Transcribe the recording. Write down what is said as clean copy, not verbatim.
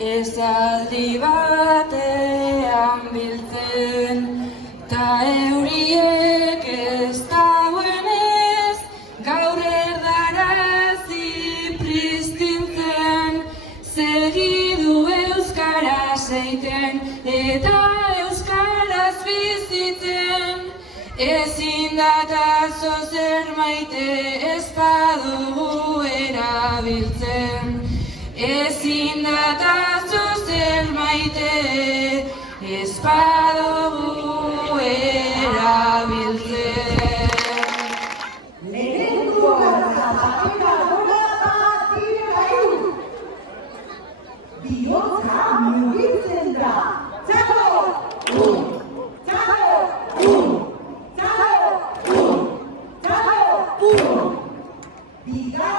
esaldi batean biltzen, ta euriek ez dagoenez, gaur erdarazi pristintzen, segidu euskaraz eiten eta euskaraz bizitzen, ezin datazo zer maite ez badugu erabiltzen. Ezin datazo zer maite ez badugu erabiltzen. Lehenengo zapatera gora bat diraiu. Bihotza mugitzen da. Txalo! Txalo! Txalo! Txalo! Bigarren